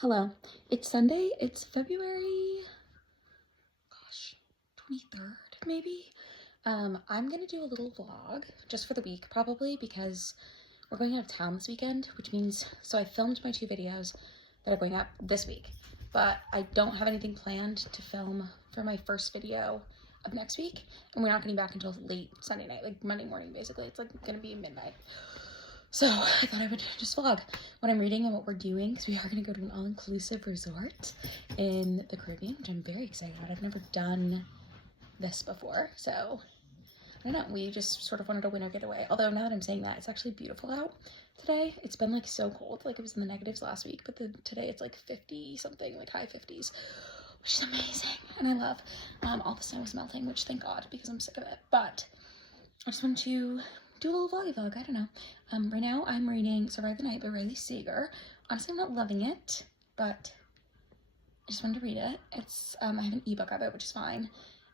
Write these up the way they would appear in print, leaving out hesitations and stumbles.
Hello, it's Sunday. It's February, 23rd, maybe. I'm gonna do a little vlog just for the week probably because we're going out of town this weekend, which means, so I filmed my 2 videos that are going up this week, but I don't have anything planned to film for my first video of next week, and we're not getting back until late Sunday night, like Monday morning basically. It's like gonna be midnight. So I thought I would just vlog what I'm reading and what we're doing, because we are going to go to an all-inclusive resort in the Caribbean, which I'm very excited about. I've never done this before, so I don't know. We just sort of wanted a winter getaway. Although now that I'm saying that, it's actually beautiful out today. It's been like so cold, like it was in the negatives last week, but today it's like 50 something, like high 50s, which is amazing. And I love all the snow is melting, which thank God, because I'm sick of it. But I just want to do a little vloggy vlog. I don't know. Right now I'm reading Survive the Night by Riley Sager. Honestly, I'm not loving it, but I just wanted to read it. It's I have an ebook of it, which is fine.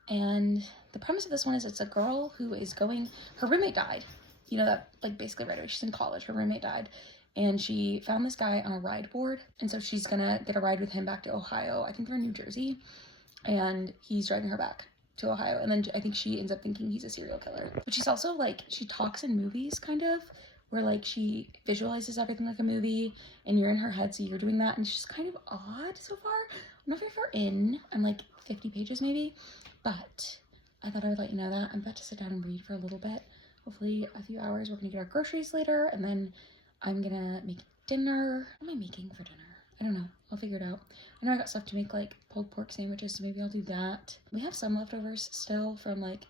And the premise of this one is it's a girl who is going, her roommate died. You know that, like, basically right away, she's in college, her roommate died. And she found this guy on a ride board. And so she's gonna get a ride with him back to Ohio. I think they're in New Jersey. And he's driving her back to Ohio, and then I think she ends up thinking he's a serial killer. But she's also like, she talks in movies kind of, where like she visualizes everything like a movie, and you're in her head, so you're doing that, and it's just kind of odd so far. I'm not very far in. I'm like 50 pages maybe, but I thought I would let you know that. I'm about to sit down and read for a little bit, hopefully a few hours. We're gonna get our groceries later, and then I'm gonna make dinner. What am I making for dinner? I don't know. I'll figure it out. I know I got stuff to make like pulled pork sandwiches, so maybe I'll do that. We have some leftovers still from like,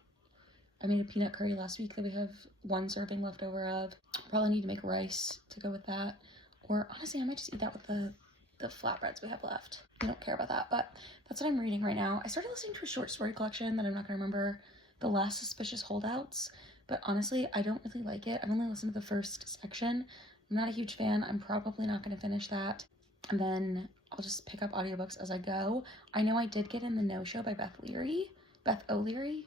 I made a peanut curry last week that we have 1 serving left over of. Probably need to make rice to go with that. Or honestly, I might just eat that with the flatbreads we have left. I don't care about that, but that's what I'm reading right now. I started listening to a short story collection that I'm not gonna remember, The Last Suspicious Holdouts, but honestly, I don't really like it. I've only listened to the first section. I'm not a huge fan. I'm probably not gonna finish that. And then I'll just pick up audiobooks as I go. I know I did get in The No Show by Beth O'Leary,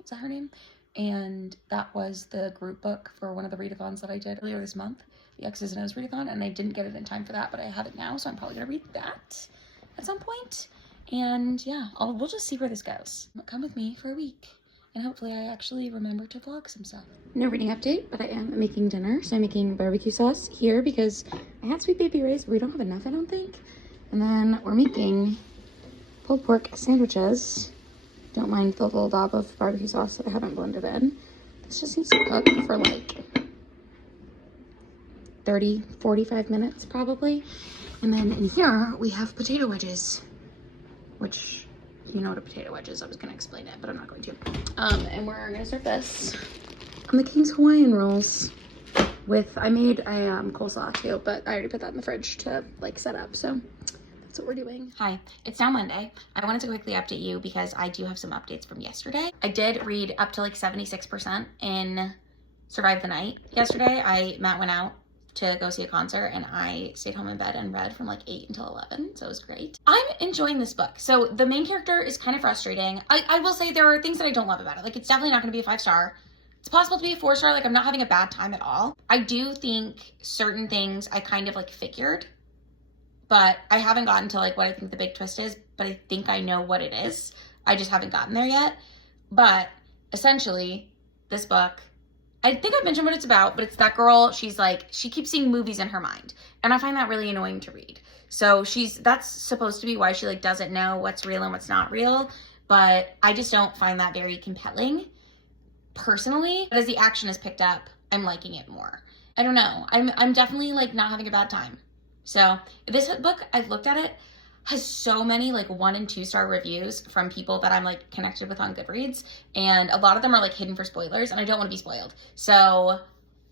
is that her name? And that was the group book for one of the readathons that I did earlier this month, the X's and O's readathon, and I didn't get it in time for that, but I have it now, so I'm probably gonna read that at some point. And yeah, we'll just see where this goes. Come with me for a week, and hopefully I actually remember to vlog some stuff. No reading update, but I am making dinner. So I'm making barbecue sauce here because I had Sweet Baby Ray's, but we don't have enough, I don't think. And then we're making pulled pork sandwiches. Don't mind the little daub of barbecue sauce that I haven't blended in. This just needs to cook for like 30, 45 minutes probably. And then in here we have potato wedges, which, you know what a potato wedge is. I was gonna explain it, but I'm not going to. And we're gonna serve this on the King's Hawaiian rolls with, I made a coleslaw too, but I already put that in the fridge to like set up, so that's what we're doing. Hi, it's now Monday. I wanted to quickly update you because I do have some updates from yesterday. I did read up to like 76% in Survive the Night yesterday. Matt went out to go see a concert, and I stayed home in bed and read from like 8 until 11, so it was great. I'm enjoying this book. So the main character is kind of frustrating. I will say there are things that I don't love about it. Like, it's definitely not gonna be a 5-star. It's possible to be a 4-star. Like, I'm not having a bad time at all. I do think certain things I kind of like figured, but I haven't gotten to like what I think the big twist is, but I think I know what it is. I just haven't gotten there yet. But essentially, this book, I think I've mentioned what it's about, but it's that girl, she's like, she keeps seeing movies in her mind. And I find that really annoying to read. So that's supposed to be why she like doesn't know what's real and what's not real. But I just don't find that very compelling personally. But as the action is picked up, I'm liking it more. I don't know. I'm definitely like not having a bad time. So this book, I've looked at it, has so many like 1 and 2-star reviews from people that I'm like connected with on Goodreads, and a lot of them are like hidden for spoilers, and I don't want to be spoiled. So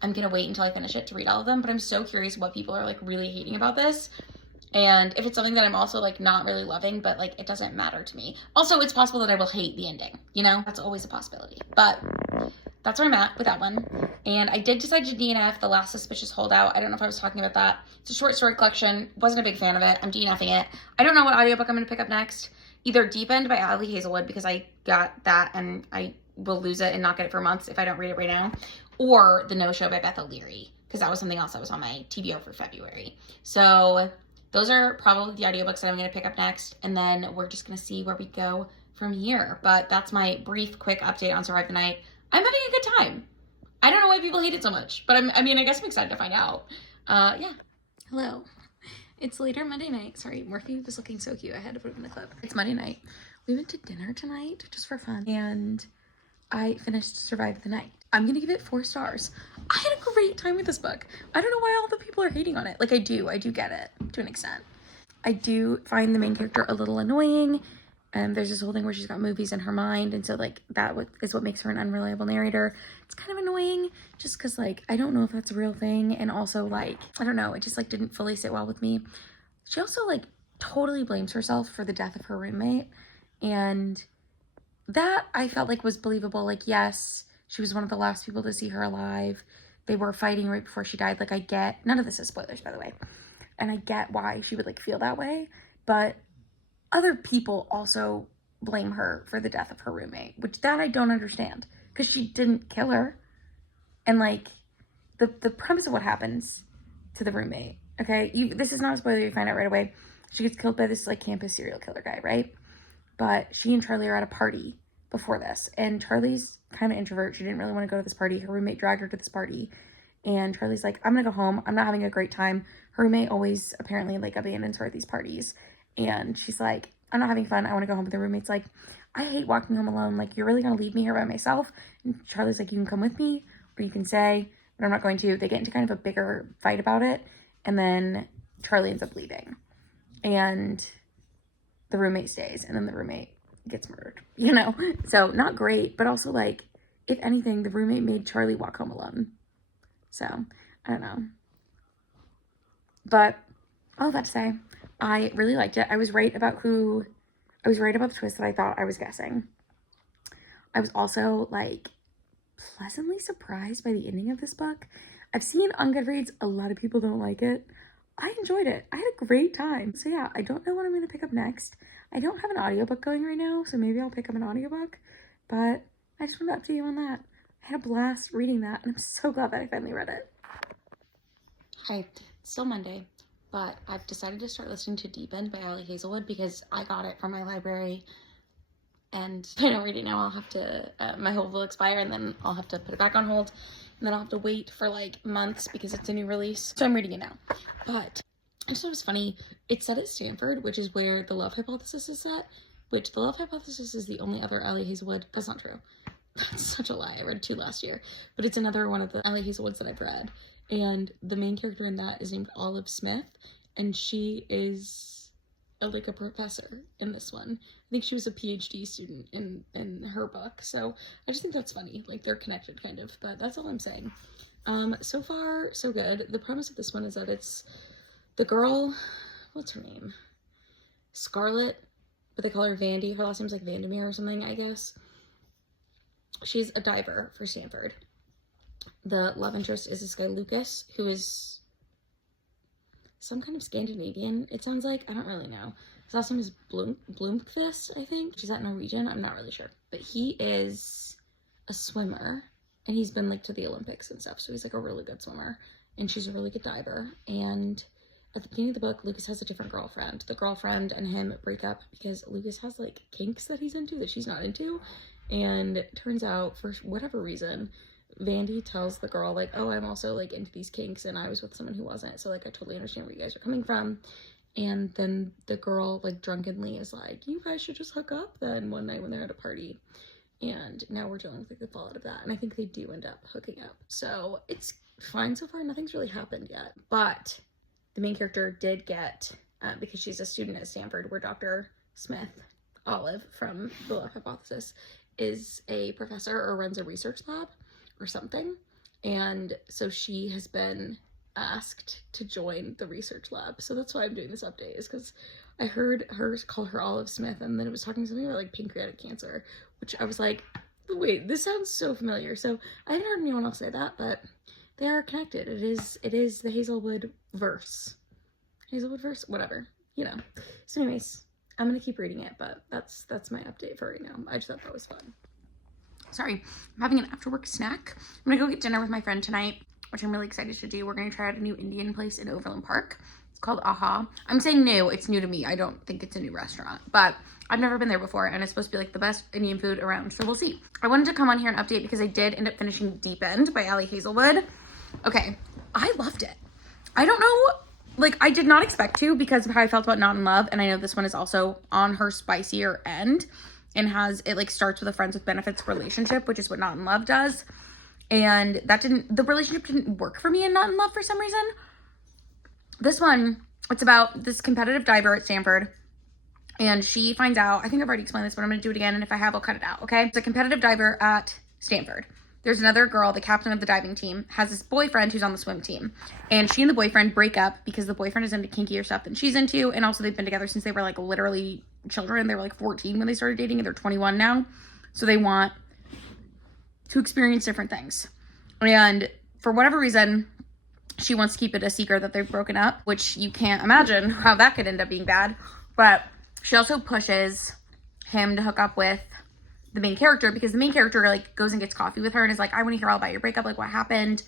I'm gonna wait until I finish it to read all of them, but I'm so curious what people are like really hating about this, and if it's something that I'm also like not really loving, but like it doesn't matter to me. Also, it's possible that I will hate the ending, you know? That's always a possibility, but that's where I'm at with that one. And I did decide to DNF The Last Suspicious Holdout. I don't know if I was talking about that. It's a short story collection. Wasn't a big fan of it. I'm DNFing it. I don't know what audiobook I'm going to pick up next. Either Deepened by Ali Hazelwood, because I got that and I will lose it and not get it for months if I don't read it right now. Or The No Show by Beth O'Leary, because that was something else that was on my TBO for February. So those are probably the audiobooks that I'm going to pick up next. And then we're just going to see where we go from here. But that's my brief, quick update on Survive the Night. I'm having a good time. I don't know why people hate it so much, but I guess I'm excited to find out. Yeah. Hello. It's later Monday night. Sorry, Morphe was looking so cute. I had to put him in the clip. It's Monday night. We went to dinner tonight just for fun, and I finished Survive the Night. I'm gonna give it 4 stars. I had a great time with this book. I don't know why all the people are hating on it. Like, I do get it to an extent. I do find the main character a little annoying. There's this whole thing where she's got movies in her mind, and so like that is what makes her an unreliable narrator. It's kind of annoying just because like I don't know if that's a real thing, and also like I don't know, it just like didn't fully sit well with me. She also like totally blames herself for the death of her roommate, and that I felt like was believable. Like, yes, she was one of the last people to see her alive. They were fighting right before she died. Like, I get, none of this is spoilers, by the way, and I get why she would like feel that way, but other people also blame her for the death of her roommate, which that I don't understand, because she didn't kill her. And like the premise of what happens to the roommate, okay, this is not a spoiler, you find out right away. She gets killed by this like campus serial killer guy, right? But she and Charlie are at a party before this, and Charlie's kind of introvert. She didn't really want to go to this party. Her roommate dragged her to this party, and Charlie's like, I'm gonna go home, I'm not having a great time. Her roommate always apparently like abandons her at these parties. And she's like, I'm not having fun. I want to go home. But the roommate's like, I hate walking home alone. Like, you're really going to leave me here by myself? And Charlie's like, you can come with me or you can stay, but I'm not going to. They get into kind of a bigger fight about it. And then Charlie ends up leaving. And the roommate stays. And then the roommate gets murdered, you know? So not great, but also like, if anything, the roommate made Charlie walk home alone. So, I don't know. But all that to say, I really liked it. I was right about the twist that I thought I was guessing. I was also like pleasantly surprised by the ending of this book. I've seen on Goodreads, a lot of people don't like it. I enjoyed it. I had a great time. So yeah, I don't know what I'm going to pick up next. I don't have an audiobook going right now, so maybe I'll pick up an audiobook, but I just wanted to update you on that. I had a blast reading that, and I'm so glad that I finally read it. Hi, it's still Monday. But I've decided to start listening to Deep End by Ali Hazelwood because I got it from my library, and if I don't read it now, I'll have to, my hold will expire, and then I'll have to put it back on hold, and then I'll have to wait for like months because it's a new release. So I'm reading it now. But I just thought it was funny. It's set at Stanford, which is where The Love Hypothesis is set, which The Love Hypothesis is the only other Ali Hazelwood. That's not true. That's such a lie. I read 2 last year, but it's another one of the Ali Hazelwoods that I've read. And the main character in that is named Olive Smith, and she is like a professor in this one. I think she was a PhD student in her book, so I just think that's funny. Like, they're connected kind of, but that's all I'm saying. So far, so good. The premise of this one is that it's the girl, what's her name? Scarlett, but they call her Vandy. Her last name's like Vandermeer or something, I guess. She's a diver for Stanford. The love interest is this guy Lucas, who is some kind of Scandinavian, it sounds like. I don't really know. His last name is Blomqvist, I think. She's at Norwegian. I'm not really sure. But he is a swimmer, and he's been like to the Olympics and stuff. So he's like a really good swimmer, and she's a really good diver. And at the beginning of the book, Lucas has a different girlfriend. The girlfriend and him break up because Lucas has like kinks that he's into that she's not into. And it turns out, for whatever reason, Vandy tells the girl, like, oh, I'm also, like, into these kinks, and I was with someone who wasn't, so, like, I totally understand where you guys are coming from. And then the girl, like, drunkenly is like, you guys should just hook up then one night when they're at a party. And now we're dealing with, like, the fallout of that, and I think they do end up hooking up. So it's fine so far. Nothing's really happened yet. But the main character did get, because she's a student at Stanford, where Dr. Smith, Olive, from The Love Hypothesis, is a professor or runs a research lab or something, and so she has been asked to join the research lab. So that's why I'm doing this update, is because I heard her call her Olive Smith, and then it was talking something about like pancreatic cancer, which I was like, wait, this sounds so familiar. So I haven't heard anyone else say that, but they are connected. It is the Hazelwood verse, whatever, you know. So anyways, I'm gonna keep reading it, but that's my update for right now. I just thought that was fun. Sorry, I'm having an after work snack. I'm gonna go get dinner with my friend tonight, which I'm really excited to do. We're gonna try out a new Indian place in Overland Park. It's called Aha. I'm saying new. It's new to me. I don't think it's a new restaurant, but I've never been there before, and it's supposed to be like the best Indian food around, so we'll see. I wanted to come on here and update because I did end up finishing Deep End by Ali Hazelwood. Okay, I loved it. I don't know, like, I did not expect to because of how I felt about Not in Love, and I know this one is also on her spicier end and it like starts with a friends with benefits relationship, which is what Not in Love does, and the relationship didn't work for me in Not in Love for some reason. This one, it's about this competitive diver at Stanford, and she finds out, I think I've already explained this, but I'm going to do it again, and if I have, I'll cut it out, okay? It's a competitive diver at Stanford. There's another girl, the captain of the diving team, has this boyfriend who's on the swim team, and she and the boyfriend break up because the boyfriend is into kinkier stuff than she's into, and also they've been together since they were, like, literally children. They were, like, 14 when they started dating, and they're 21 now, so they want to experience different things, and for whatever reason, she wants to keep it a secret that they've broken up, which you can't imagine how that could end up being bad. But she also pushes him to hook up with the main character because the main character like goes and gets coffee with her and is like, I want to hear all about your breakup, like what happened,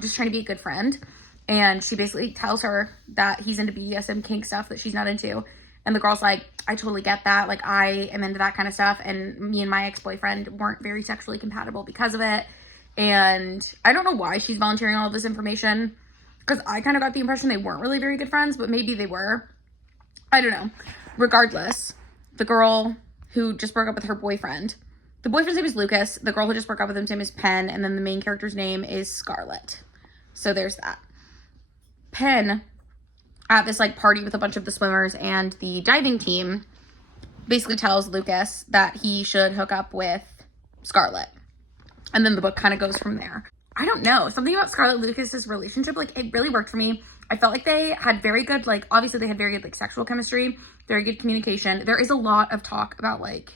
just trying to be a good friend. And she basically tells her that he's into BDSM kink stuff that she's not into. And the girl's like, I totally get that. Like, I am into that kind of stuff. And me and my ex-boyfriend weren't very sexually compatible because of it. And I don't know why she's volunteering all of this information, because I kind of got the impression they weren't really very good friends, but maybe they were. I don't know. Regardless, the girl who just broke up with her boyfriend, the boyfriend's name is Lucas, the girl who just broke up with him's name is Penn, and then the main character's name is Scarlett. So there's that. Penn, at this like party with a bunch of the swimmers and the diving team, basically tells Lucas that he should hook up with Scarlett. And then the book kind of goes from there. I don't know. Something about Scarlett and Lucas's relationship, like, it really worked for me. I felt like they had very good, like, obviously they had very good, like, sexual chemistry, very good communication. There is a lot of talk about, like,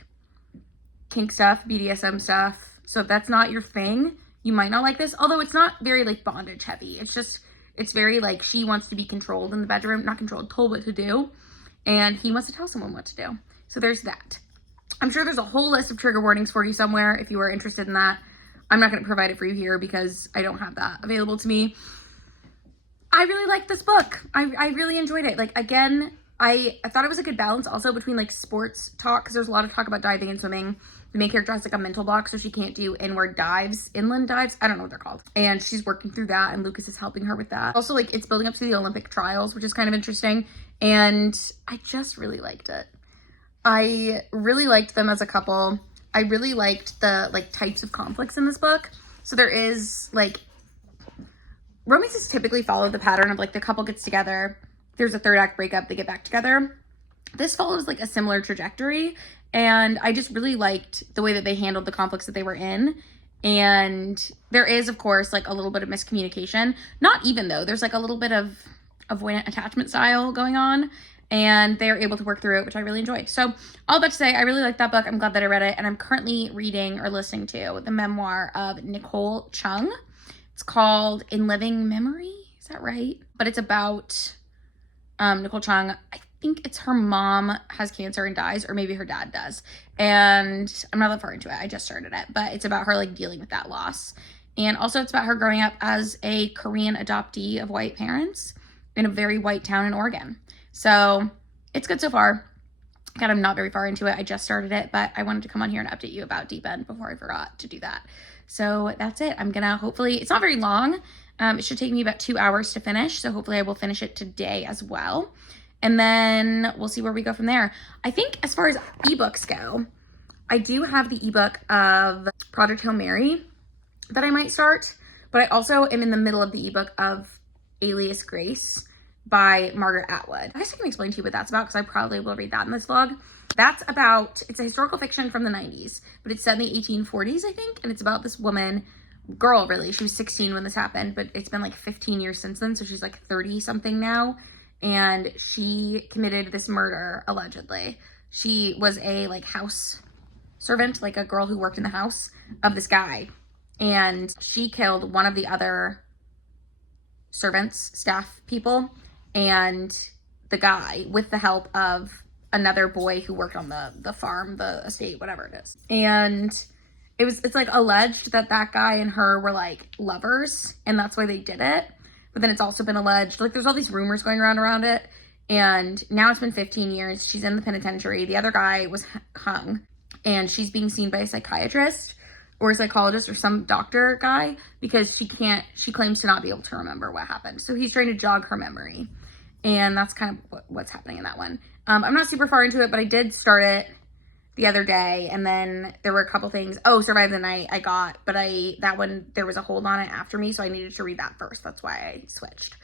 kink stuff, BDSM stuff. So if that's not your thing, you might not like this. Although it's not very, like, bondage heavy. It's very, like, she wants to be controlled in the bedroom. Not controlled, told what to do. And he wants to tell someone what to do. So there's that. I'm sure there's a whole list of trigger warnings for you somewhere if you are interested in that. I'm not going to provide it for you here because I don't have that available to me. I really liked this book. I really enjoyed it. Like, again, I thought it was a good balance also between, like, sports talk, because there's a lot of talk about diving and swimming. The main character has, like, a mental block, so she can't do inland dives. I don't know what they're called. And she's working through that, and Lucas is helping her with that. Also, like, it's building up to the Olympic trials, which is kind of interesting. And I just really liked it. I really liked them as a couple. I really liked the, like, types of conflicts in this book. So there is, like, romances typically follow the pattern of, like, the couple gets together, there's a third act breakup, they get back together. This follows, like, a similar trajectory, and I just really liked the way that they handled the conflicts that they were in. And there is, of course, like, a little bit of miscommunication. Not even, though. There's, like, a little bit of avoidant attachment style going on. And they're able to work through it, which I really enjoyed. So all that to say, I really liked that book. I'm glad that I read it. And I'm currently reading or listening to the memoir of Nicole Chung. It's called In Living Memory. Is that right? But it's about Nicole Chung. I think it's her mom has cancer and dies, or maybe her dad does. And I'm not that far into it. I just started it. But it's about her, like, dealing with that loss. And also it's about her growing up as a Korean adoptee of white parents in a very white town in Oregon. So it's good so far. God, I'm not very far into it. I just started it, but I wanted to come on here and update you about Deep End before I forgot to do that. So that's it. I'm gonna hopefully, it's not very long. It should take me about 2 hours to finish. So hopefully I will finish it today as well. And then we'll see where we go from there. I think as far as ebooks go, I do have the ebook of Project Hail Mary that I might start, but I also am in the middle of the ebook of Alias Grace by Margaret Atwood. I guess I can explain to you what that's about because I probably will read that in this vlog. That's about, it's a historical fiction from the 90s, but it's set in the 1840s, I think, and it's about this woman, girl really, she was 16 when this happened, but it's been like 15 years since then, so she's like 30 something now, and she committed this murder, allegedly. She was a like house servant, like a girl who worked in the house of this guy, and she killed one of the other servants, staff people, and the guy with the help of another boy who worked on the farm, the estate, whatever it is. And it's like alleged that that guy and her were like lovers, and that's why they did it. but then it's also been alleged, like there's all these rumors going around it. And now it's been 15 years. She's in the penitentiary. The other guy was hung, and she's being seen by a psychiatrist or a psychologist or some doctor guy because she claims to not be able to remember what happened. So he's trying to jog her memory. And that's kind of what's happening in that one. I'm not super far into it, but I did start it the other day, and then there were a couple things. Oh, Survive the Night I got, but that one, there was a hold on it after me, so I needed to read that first. That's why I switched.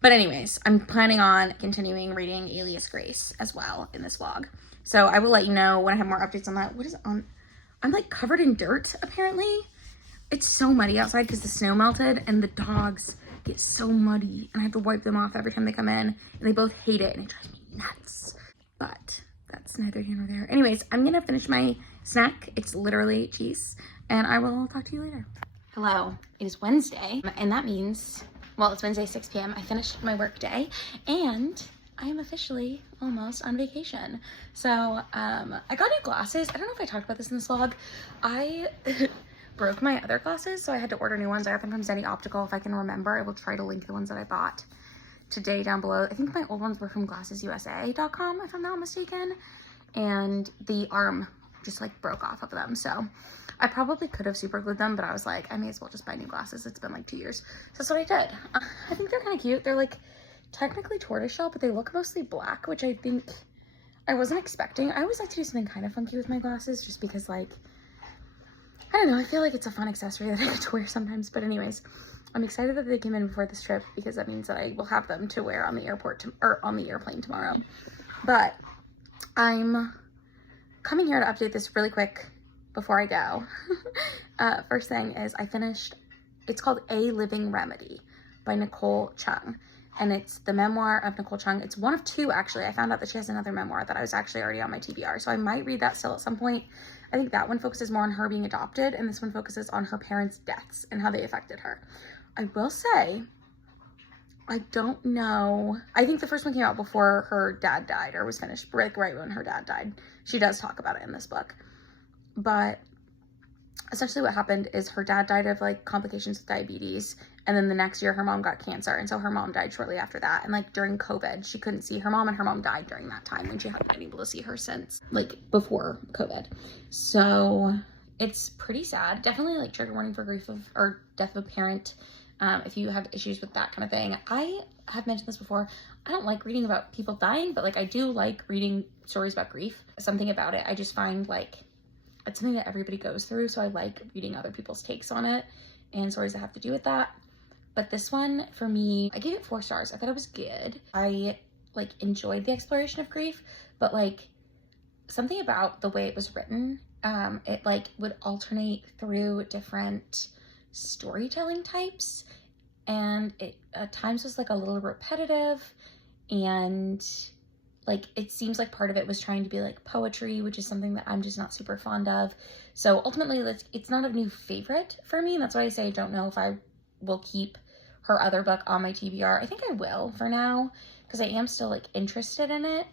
But anyways, I'm planning on continuing reading Alias Grace as well in this vlog. So I will let you know when I have more updates on that. What is on? I'm like covered in dirt, apparently. It's so muddy outside because the snow melted, and the dogs get so muddy, and I have to wipe them off every time they come in, and they both hate it, and it drives me nuts. But that's neither here nor there. Anyways, I'm gonna finish my snack. It's literally cheese, and I will talk to you later. Hello, it is Wednesday, and that means, well, it's Wednesday, 6 p.m. I finished my work day, and I am officially almost on vacation. So, I got new glasses. I don't know if I talked about this in this vlog. I broke my other glasses, so I had to order new ones. I got them from Zenny Optical. If I can remember, I will try to link the ones that I bought today down below. I think my old ones were from glassesusa.com, if I'm not mistaken. And the arm just like broke off of them. So I probably could have super glued them, but I was like, I may as well just buy new glasses. It's been like 2 years. So that's what I did. I think they're kind of cute. They're like technically tortoiseshell, but they look mostly black, which I think I wasn't expecting. I always like to do something kind of funky with my glasses just because, like, I don't know, I feel like it's a fun accessory that I get to wear sometimes. But anyways, I'm excited that they came in before this trip because that means that I will have them to wear on the airport or on the airplane tomorrow. But I'm coming here to update this really quick before I go. First thing is I finished, it's called A Living Remedy by Nicole Chung. And it's the memoir of Nicole Chung. It's one of two, actually. I found out that she has another memoir that I was actually already on my TBR. So I might read that still at some point. I think that one focuses more on her being adopted, and this one focuses on her parents' deaths and how they affected her. I will say, I don't know. I think the first one came out before her dad died, or was finished, like right when her dad died. She does talk about it in this book. But essentially what happened is her dad died of like complications with diabetes, and then the next year her mom got cancer, and so her mom died shortly after that. And like during COVID, she couldn't see her mom, and her mom died during that time, and she hadn't been able to see her since like before COVID. So it's pretty sad. Definitely like trigger warning for grief of or death of a parent. If you have issues with that kind of thing. I have mentioned this before. I don't like reading about people dying, but like I do like reading stories about grief. Something about it I just find like it's something that everybody goes through, so I like reading other people's takes on it and stories that have to do with that. But this one, for me, I gave it 4 stars. I thought it was good. I like enjoyed the exploration of grief, but like something about the way it was written, it like would alternate through different storytelling types, and it at times was like a little repetitive, and like it seems like part of it was trying to be like poetry, which is something that I'm just not super fond of. So ultimately it's not a new favorite for me, and that's why I say I don't know if I will keep her other book on my TBR. I think I will for now because I am still like interested in it,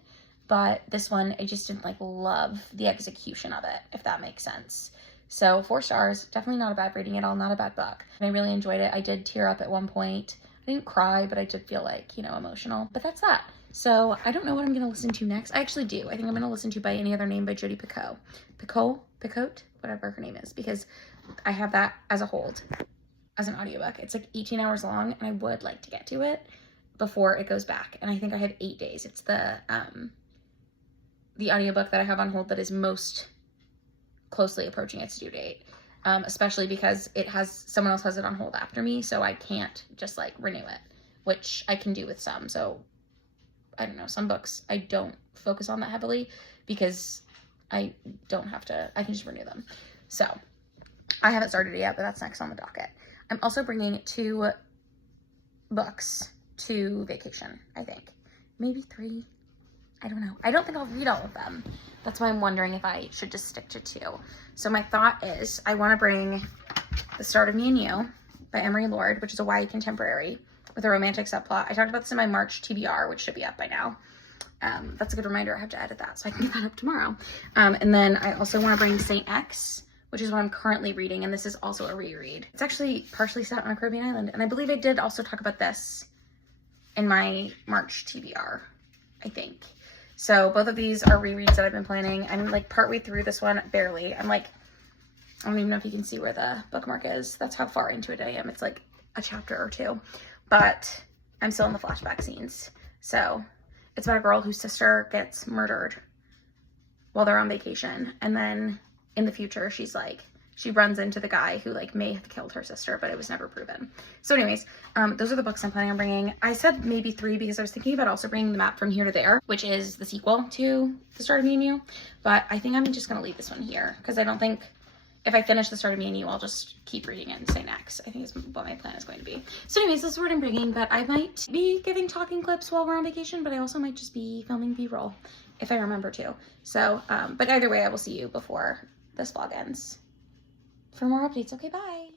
but this one I just didn't like love the execution of it, if that makes sense. So 4 stars, definitely not a bad rating at all, not a bad book. And I really enjoyed it. I did tear up at one point. I didn't cry, but I did feel like, you know, emotional. But that's that. So I don't know what I'm going to listen to next. I actually do. I think I'm going to listen to By Any Other Name by Jodi Picoult, whatever her name is, because I have that as a hold, as an audiobook. It's like 18 hours long, and I would like to get to it before it goes back. And I think I have 8 days. It's the audiobook that I have on hold that is most closely approaching its due date, especially because someone else has it on hold after me, so I can't just like renew it, which I can do with some. So I don't know, some books I don't focus on that heavily because I don't have to, I can just renew them. So I haven't started it yet, but that's next on the docket. I'm also bringing 2 books to vacation, I think. Maybe 3. I don't know. I don't think I'll read all of them. That's why I'm wondering if I should just stick to 2. So my thought is I want to bring The Start of Me and You by Emery Lord, which is a YA contemporary with a romantic subplot. I talked about this in my March TBR, which should be up by now. That's a good reminder. I have to edit that so I can get that up tomorrow. And then I also want to bring Saint X which is what I'm currently reading, and this is also a reread. It's actually partially set on a Caribbean island, and I believe I did also talk about this in my March TBR, I think. So both of these are rereads that I've been planning. I'm like partway through this one, barely. I'm like, I don't even know if you can see where the bookmark is. That's how far into it I am. It's like a chapter or two, but I'm still in the flashback scenes. So it's about a girl whose sister gets murdered while they're on vacation. And then in the future, she's like, she runs into the guy who like may have killed her sister, but it was never proven. So anyways, those are the books I'm planning on bringing. I said maybe 3 because I was thinking about also bringing The Map from Here to There, which is the sequel to The Start of Me and You. But I think I'm just gonna leave this one here because I don't think if I finish The Start of Me and You, I'll just keep reading it and say next. I think is what my plan is going to be. So anyways, this is what I'm bringing, but I might be giving talking clips while we're on vacation, but I also might just be filming B-roll if I remember to. So, but either way, I will see you before this vlog ends for more updates. Okay, bye.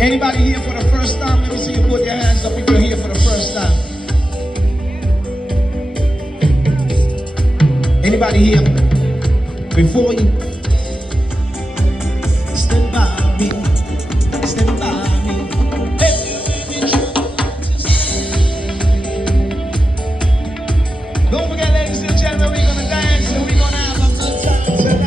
Anybody here for the first time? Let me see you put your hands up if you're here for the first time. Anybody here before you? Stand by me, stand by me. Don't forget, ladies and gentlemen, we're gonna dance and we're gonna have a good time tonight.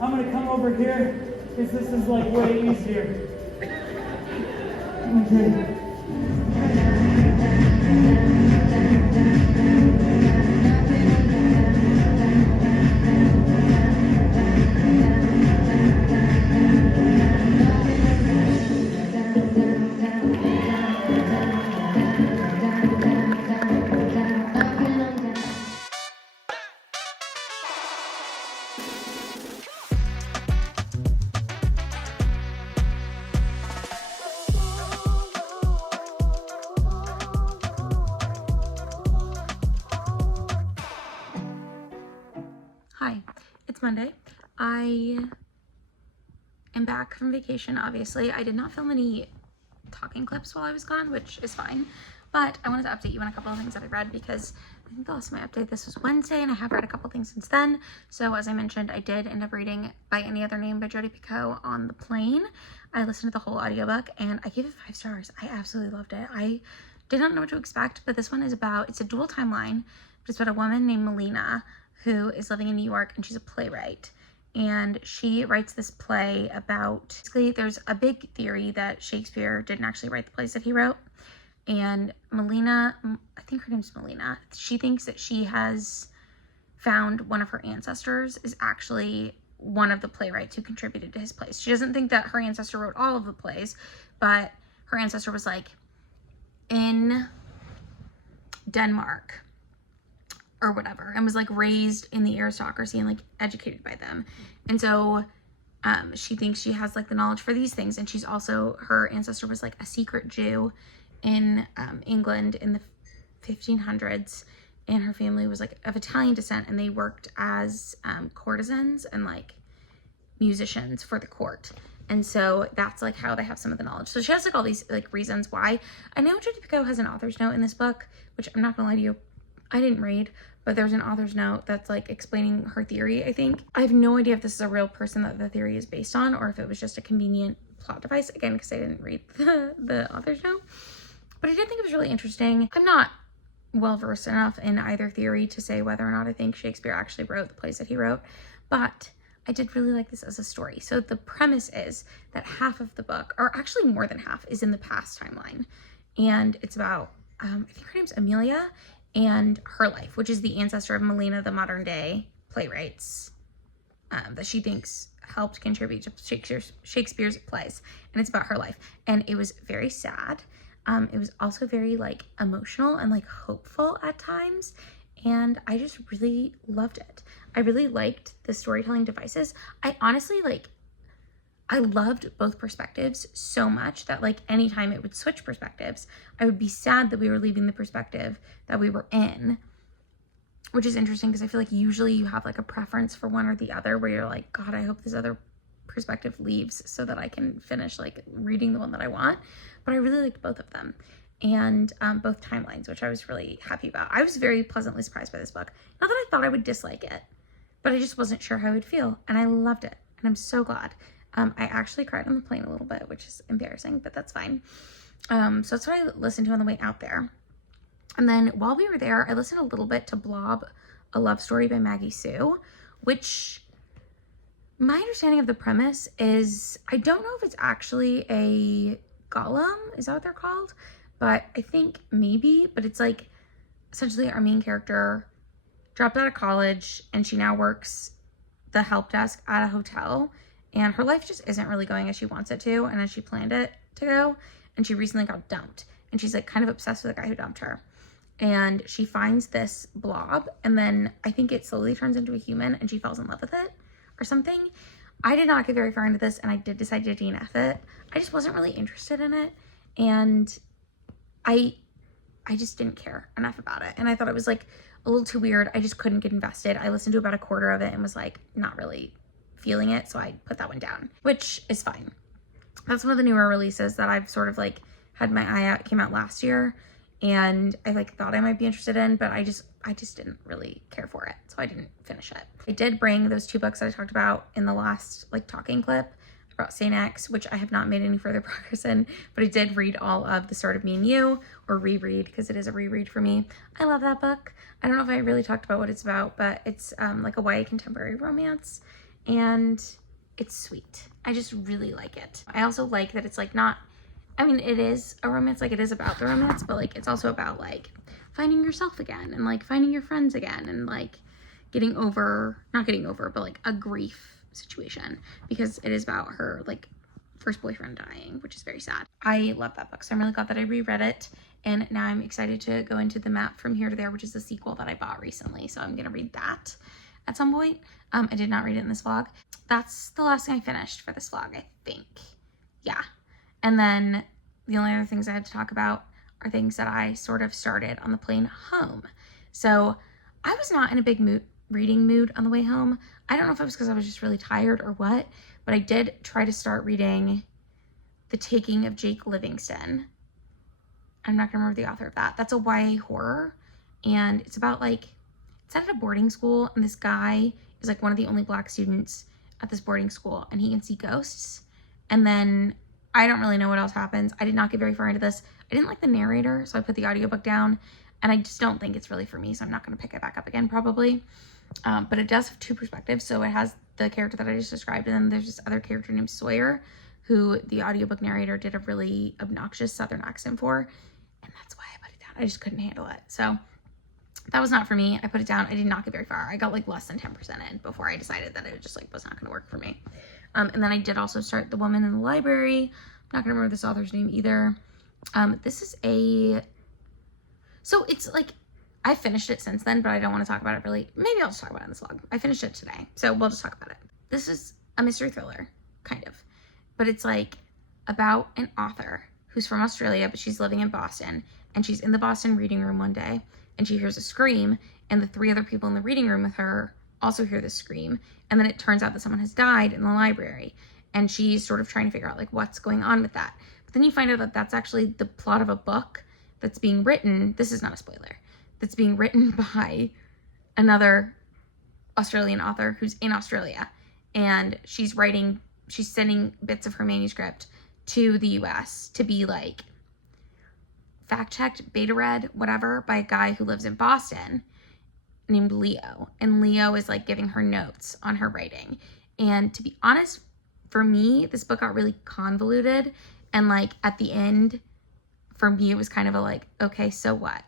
I'm gonna come over here because this is like way easier. Okay. Hi, it's Monday. I am back from vacation, obviously. I did not film any talking clips while I was gone, which is fine. But I wanted to update you on a couple of things that I read because I think the last time I updated this was Wednesday, and I have read a couple things since then. So as I mentioned, I did end up reading By Any Other Name by Jodi Picoult on the plane. I listened to the whole audiobook and I gave it 5 stars. I absolutely loved it. I did not know what to expect, but this one is about, it's a dual timeline, but it's about a woman named Melina who is living in New York, and she's a playwright. And she writes this play about, basically there's a big theory that Shakespeare didn't actually write the plays that he wrote. And Melina, I think her name's Melina, she thinks that she has found one of her ancestors is actually one of the playwrights who contributed to his plays. She doesn't think that her ancestor wrote all of the plays, but her ancestor was like in Denmark or whatever, and was like raised in the aristocracy and like educated by them. And so she thinks she has like the knowledge for these things. And she's also, her ancestor was like a secret Jew in England in the 1500s, and her family was like of Italian descent, and they worked as courtesans and like musicians for the court. And so that's like how they have some of the knowledge. So she has like all these like reasons why. I know Jodi Picoult has an author's note in this book, which I'm not gonna lie to you, I didn't read, but there's an author's note that's like explaining her theory, I think. I have no idea if this is a real person that the theory is based on, or if it was just a convenient plot device, again, because I didn't read the author's note. But I did think it was really interesting. I'm not well-versed enough in either theory to say whether or not I think Shakespeare actually wrote the plays that he wrote, but I did really like this as a story. So the premise is that half of the book, or actually more than half, is in the past timeline. And it's about, I think her name's Amelia, and her life, which is the ancestor of Melina, the modern day playwrights that she thinks helped contribute to Shakespeare's plays. And it's about her life. And it was very sad. It was also very like emotional and like hopeful at times. And I just really loved it. I really liked the storytelling devices. I honestly I loved both perspectives so much that like anytime it would switch perspectives, I would be sad that we were leaving the perspective that we were in, which is interesting because I feel like usually you have like a preference for one or the other where you're like, God, I hope this other perspective leaves so that I can finish like reading the one that I want. But I really liked both of them, and both timelines, which I was really happy about. I was very pleasantly surprised by this book. Not that I thought I would dislike it, but I just wasn't sure how I would feel, and I loved it, and I'm so glad. I actually cried on the plane a little bit, which is embarrassing, but that's fine. So that's what I listened to on the way out there. And then while we were there, I listened a little bit to Blob, A Love Story by Maggie Sue, which my understanding of the premise is, I don't know if it's actually a golem, is that what they're called? But I think maybe, but it's like essentially our main character dropped out of college and she now works the help desk at a hotel, and her life just isn't really going as she wants it to and as she planned it to go. And she recently got dumped, and she's like kind of obsessed with the guy who dumped her. And she finds this blob, and then I think it slowly turns into a human and she falls in love with it or something. I did not get very far into this, and I did decide to DNF it. I just wasn't really interested in it, and I just didn't care enough about it. And I thought it was like a little too weird. I just couldn't get invested. I listened to about a quarter of it and was like not really feeling it, so I put that one down, which is fine. That's one of the newer releases that I've sort of like had my eye out. It came out last year, and I like thought I might be interested in, but I just didn't really care for it, so I didn't finish it. I did bring those 2 books that I talked about in the last like talking clip about St. X, which I have not made any further progress in, but I did read all of The Start of Me and You, or reread, because it is a reread for me. I love that book. I don't know if I really talked about what it's about, but it's like a YA contemporary romance, and it's sweet. I just really like it. I also like that it's like not, I mean, it is a romance, like it is about the romance, but like it's also about like finding yourself again, and like finding your friends again, and like getting over, not getting over, but like a grief situation, because it is about her like first boyfriend dying, which is very sad. I love that book, so I'm really glad that I reread it, and now I'm excited to go into The Map from Here to There, which is the sequel that I bought recently, so I'm gonna read that at some point. I did not read it in this vlog. That's the last thing I finished for this vlog, I think. Yeah. And then the only other things I had to talk about are things that I sort of started on the plane home. So I was not in a big reading mood on the way home. I don't know if it was because I was just really tired or what, but I did try to start reading The Taking of Jake Livingston. I'm not gonna remember the author of that. That's a YA horror, and it's about like, it's at a boarding school, and this guy is like one of the only Black students at this boarding school, and he can see ghosts. And then I don't really know what else happens. I did not get very far into this. I didn't like the narrator, so I put the audiobook down, and I just don't think it's really for me, so I'm not going to pick it back up again probably. But it does have two perspectives. So it has the character that I just described, and then there's this other character named Sawyer, who the audiobook narrator did a really obnoxious Southern accent for, and that's why I put it down. I just couldn't handle it. So that was not for me. I put it down. I did not get very far. I got like less than 10% in before I decided that it just like was not going to work for me. And then I did also start The Woman in the Library. I'm not going to remember this author's name either. This is so it's like, I finished it since then, but I don't want to talk about it really. Maybe I'll just talk about it in this vlog. I finished it today, so we'll just talk about it. This is a mystery thriller, kind of. But it's like about an author who's from Australia, but she's living in Boston. And she's in the Boston reading room one day, and she hears a scream, and the 3 other people in the reading room with her also hear this scream. And then it turns out that someone has died in the library, and she's sort of trying to figure out like what's going on with that. But then you find out that that's actually the plot of a book that's being written. This is not a spoiler. That's being written by another Australian author who's in Australia, and she's sending bits of her manuscript to the US to be like fact-checked, beta read, whatever, by a guy who lives in Boston named Leo. And Leo is like giving her notes on her writing. And to be honest, for me, this book got really convoluted, and like at the end, for me, it was kind of a like, okay, so what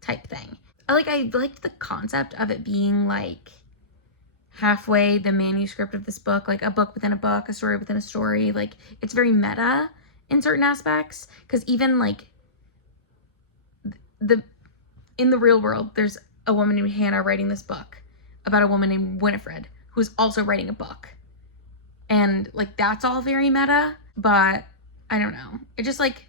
type thing. I liked the concept of it being like halfway the manuscript of this book, like a book within a book, a story within a story. Like, it's very meta in certain aspects, because even like in the real world, there's a woman named Hannah writing this book about a woman named Winifred who's also writing a book, and like that's all very meta. But I don't know, it just like,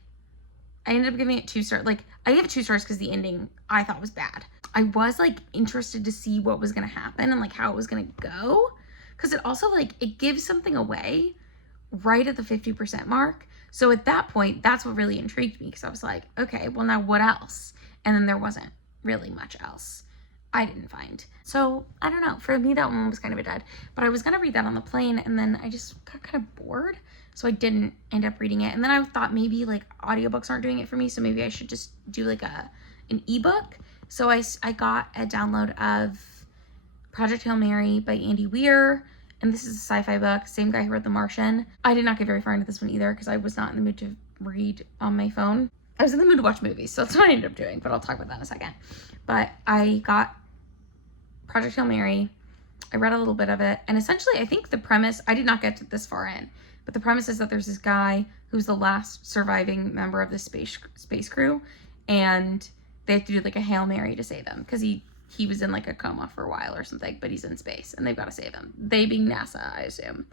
I ended up giving it 2 stars. Like, I gave it 2 stars because the ending I thought was bad. I was like interested to see what was going to happen and like how it was going to go, because it also like, it gives something away right at the 50% mark. So at that point, that's what really intrigued me, because I was like, okay, well now what else? And then there wasn't really much else I didn't find. So I don't know, for me that one was kind of a dud. But I was going to read that on the plane, and then I just got kind of bored, so I didn't end up reading it. And then I thought maybe like audiobooks aren't doing it for me, so maybe I should just do like an ebook. So I got a download of Project Hail Mary by Andy Weir, and this is a sci-fi book, same guy who wrote The Martian. I did not get very far into this one either, because I was not in the mood to read on my phone. I was in the mood to watch movies, so that's what I ended up doing, but I'll talk about that in a second. But I got Project Hail Mary. I read a little bit of it, and essentially I think the premise, I did not get to this far in, but the premise is that there's this guy who's the last surviving member of the space crew, and they have to do like a Hail Mary to save him, because he was in like a coma for a while or something, but he's in space and they've got to save him. They being NASA, I assume.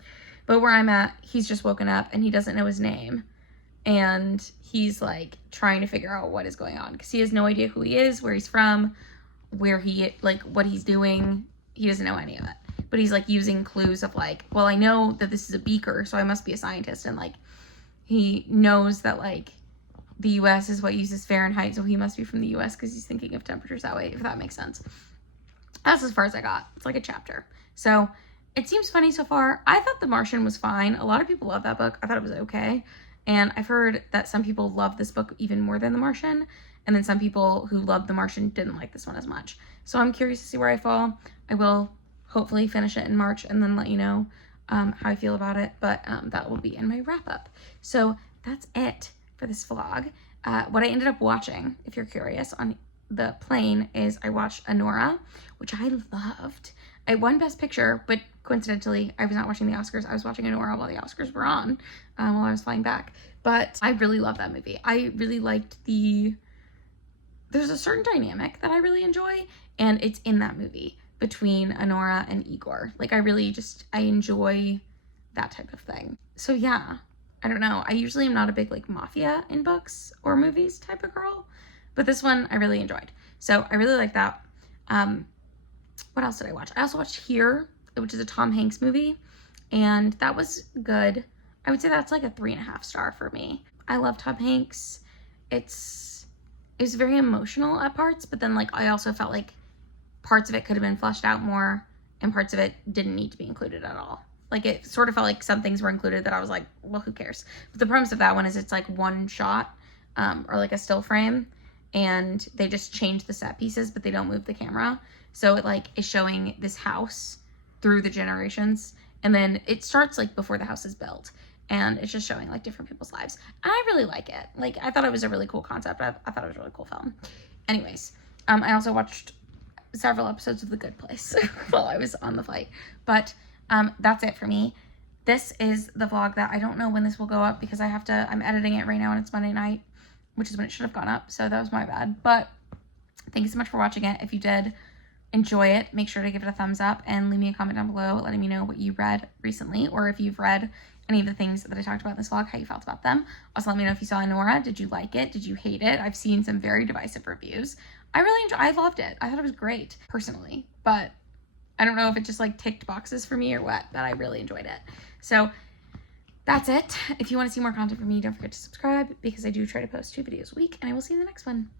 But where I'm at, he's just woken up and he doesn't know his name, and he's like trying to figure out what is going on, because he has no idea who he is, where he's from, where he, like what he's doing. He doesn't know any of it, but he's like using clues of like, well, I know that this is a beaker, so I must be a scientist. And like, he knows that like the US is what uses Fahrenheit, so he must be from the US because he's thinking of temperatures that way, if that makes sense. That's as far as I got. It's like a chapter. So it seems funny so far. I thought The Martian was fine. A lot of people love that book. I thought it was okay. And I've heard that some people love this book even more than The Martian. And then some people who loved The Martian didn't like this one as much. So I'm curious to see where I fall. I will hopefully finish it in March and then let you know how I feel about it. But that will be in my wrap up. So that's it for this vlog. What I ended up watching, if you're curious, on the plane is I watched Anora, which I loved. I won Best Picture, but coincidentally, I was not watching the Oscars. I was watching Anora while the Oscars were on, while I was flying back. But I really love that movie. I really liked there's a certain dynamic that I really enjoy, and it's in that movie between Anora and Igor. Like, I enjoy that type of thing. So yeah, I don't know. I usually am not a big like mafia in books or movies type of girl, but this one I really enjoyed. So I really like that. What else did I watch? I also watched Here, which is a Tom Hanks movie, and that was good. I would say that's like a 3.5 star for me. I love Tom Hanks. It was very emotional at parts, but then like I also felt like parts of it could have been fleshed out more and parts of it didn't need to be included at all. Like it sort of felt like some things were included that I was like, well, who cares? But the premise of that one is it's like one shot or like a still frame, and they just change the set pieces, but they don't move the camera. So it like is showing this house through the generations, and then it starts like before the house is built, and it's just showing like different people's lives. And I really like it. Like I thought it was a really cool concept. I thought it was a really cool film. Anyways, I also watched several episodes of The Good Place while I was on the flight. But that's it for me. This is the vlog that I don't know when this will go up because I'm editing it right now and it's Monday night, which is when it should have gone up. So that was my bad. But thank you so much for watching it. If you did enjoy it, make sure to give it a thumbs up and leave me a comment down below letting me know what you read recently, or if you've read any of the things that I talked about in this vlog, how you felt about them. Also, let me know if you saw Nora. Did you like it? Did you hate it? I've seen some very divisive reviews. I loved it. I thought it was great, personally. But I don't know if it just like ticked boxes for me or what, but I really enjoyed it. So that's it. If you want to see more content from me, don't forget to subscribe because I do try to post 2 videos a week, and I will see you in the next one.